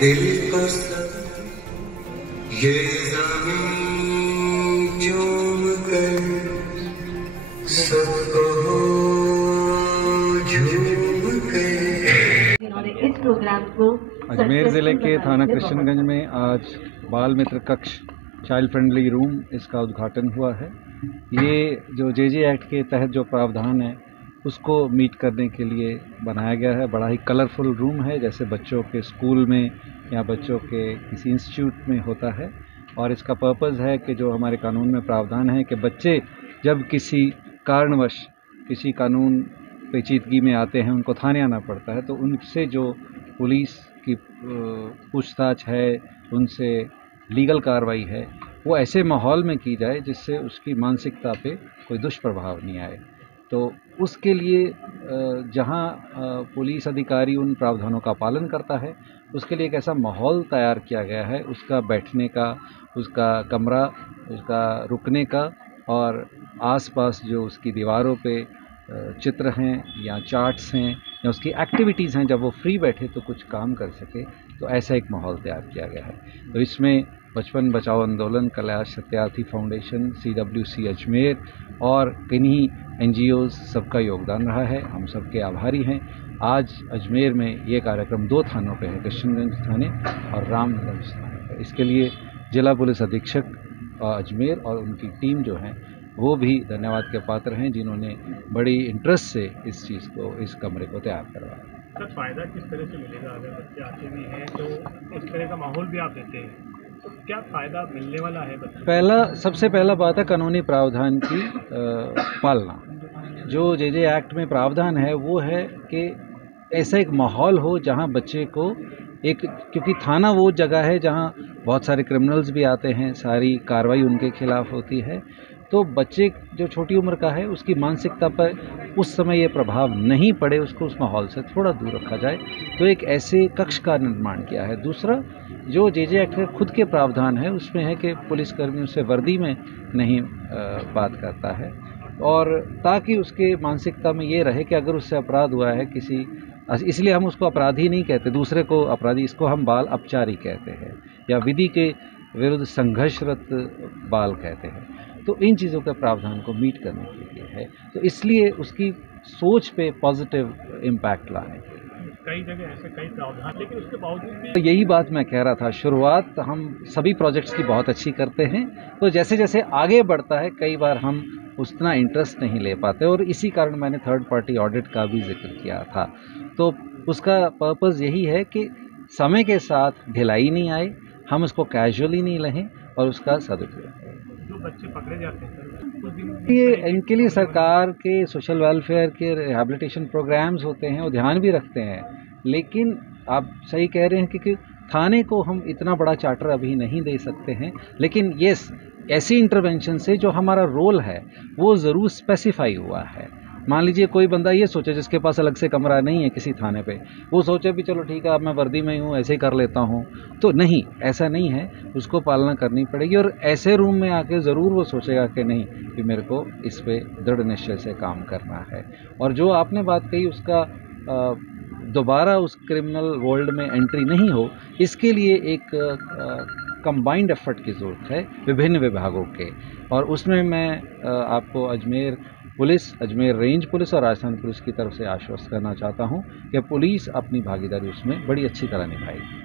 दिल पसंद ये ज़मीं चूम कर सबको झूम कर। इस प्रोग्राम को अजमेर ज़िले के थाना कृष्णगंज में आज बाल मित्र कक्ष चाइल्ड फ्रेंडली रूम इसका उद्घाटन हुआ है। ये जो जे एक्ट के तहत जो प्रावधान है उसको मीट करने के लिए बनाया गया है। बड़ा ही कलरफुल रूम है, जैसे बच्चों के स्कूल में या बच्चों के किसी इंस्टीट्यूट में होता है। और इसका पर्पज़ है कि जो हमारे कानून में प्रावधान है कि बच्चे जब किसी कारणवश किसी कानून पेचीदगी में आते हैं, उनको थाने आना पड़ता है, तो उनसे जो पुलिस की पूछताछ है, उनसे लीगल कार्रवाई है, वो ऐसे माहौल में की जाए जिससे उसकी मानसिकता पे कोई दुष्प्रभाव नहीं आए। तो उसके लिए जहाँ पुलिस अधिकारी उन प्रावधानों का पालन करता है, उसके लिए एक ऐसा माहौल तैयार किया गया है, उसका बैठने का, उसका कमरा, उसका रुकने का, और आसपास जो उसकी दीवारों पे चित्र हैं या चार्ट्स हैं या उसकी एक्टिविटीज़ हैं, जब वो फ्री बैठे तो कुछ काम कर सके, तो ऐसा एक माहौल तैयार किया गया है। तो इसमें बचपन बचाओ आंदोलन, कैलाश सत्यार्थी फाउंडेशन, CWC अजमेर और किन्हीं NGOs सबका योगदान रहा है। हम सबके आभारी हैं। आज अजमेर में ये कार्यक्रम 2 थानों पे है, कृष्णगंज थाने और रामगंज थाने पे। इसके लिए जिला पुलिस अधीक्षक अजमेर और उनकी टीम जो है वो भी धन्यवाद के पात्र हैं, जिन्होंने बड़ी इंटरेस्ट से इस चीज़ को, इस कमरे को तैयार करवाया। सर, फ़ायदा किस तरह से मिलेगा? अगर बच्चे आते भी हैं तो इस तरह का माहौल भी आप देते हैं, तो क्या फ़ायदा मिलने वाला है बच्चे? सबसे पहला बात है कानूनी प्रावधान की पालना। जो जे एक्ट में प्रावधान है वो है कि ऐसा एक माहौल हो जहां बच्चे को क्योंकि थाना वो जगह है जहां बहुत सारे क्रिमिनल्स भी आते हैं, सारी कार्रवाई उनके खिलाफ होती है, तो बच्चे जो छोटी उम्र का है उसकी मानसिकता पर उस समय ये प्रभाव नहीं पड़े, उसको उस माहौल से थोड़ा दूर रखा जाए, तो एक ऐसे कक्ष का निर्माण किया है। दूसरा, जो जे एक्ट के खुद के प्रावधान है उसमें है कि पुलिसकर्मी उससे वर्दी में नहीं बात करता है, और ताकि उसके मानसिकता में ये रहे कि अगर उससे अपराध हुआ है किसी, इसलिए हम उसको अपराधी नहीं कहते, दूसरे को अपराधी, इसको हम बाल अपचारी कहते हैं या विधि के विरुद्ध संघर्षरत बाल कहते हैं। तो इन चीज़ों के प्रावधान को मीट करने के लिए है, तो इसलिए उसकी सोच पे पॉजिटिव इम्पैक्ट लाने के लिए। कई जगह ऐसे कई प्रावधान, लेकिन उसके बावजूद भी तो यही बात मैं कह रहा था, शुरुआत हम सभी प्रोजेक्ट्स की बहुत अच्छी करते हैं, तो जैसे जैसे आगे बढ़ता है कई बार हम उतना इंटरेस्ट नहीं ले पाते, और इसी कारण मैंने थर्ड पार्टी ऑडिट का भी जिक्र किया था। तो उसका पर्पज़ यही है कि समय के साथ ढिलाई नहीं आए, हम उसको कैजुअली नहीं लें और उसका सदुपयोग करें। जो बच्चे पकड़े जाते हैं ये इनके लिए सरकार के सोशल वेलफेयर के रिहैबिलिटेशन प्रोग्राम्स होते हैं, वो ध्यान भी रखते हैं, लेकिन आप सही कह रहे हैं कि थाने को हम इतना बड़ा चार्टर अभी नहीं दे सकते हैं, लेकिन यस, ऐसी इंटरवेंशन से जो हमारा रोल है वो ज़रूर स्पेसिफाई हुआ है। मान लीजिए कोई बंदा ये सोचे जिसके पास अलग से कमरा नहीं है किसी थाने पे, वो सोचे भी चलो ठीक है, अब मैं वर्दी में ही हूँ, ऐसे ही कर लेता हूँ, तो नहीं, ऐसा नहीं है, उसको पालना करनी पड़ेगी। और ऐसे रूम में आके ज़रूर वो सोचेगा कि नहीं, कि मेरे को इस पे दृढ़ निश्चय से काम करना है। और जो आपने बात कही, उसका दोबारा उस क्रिमिनल वर्ल्ड में एंट्री नहीं हो, इसके लिए एक कंबाइंड एफर्ट की ज़रूरत है विभिन्न विभागों के, और उसमें मैं आपको Ajmer police, Ajmer range police और राजस्थान पुलिस की तरफ से आश्वस्त करना चाहता हूं कि पुलिस अपनी भागीदारी उसमें बड़ी अच्छी तरह निभाएगी।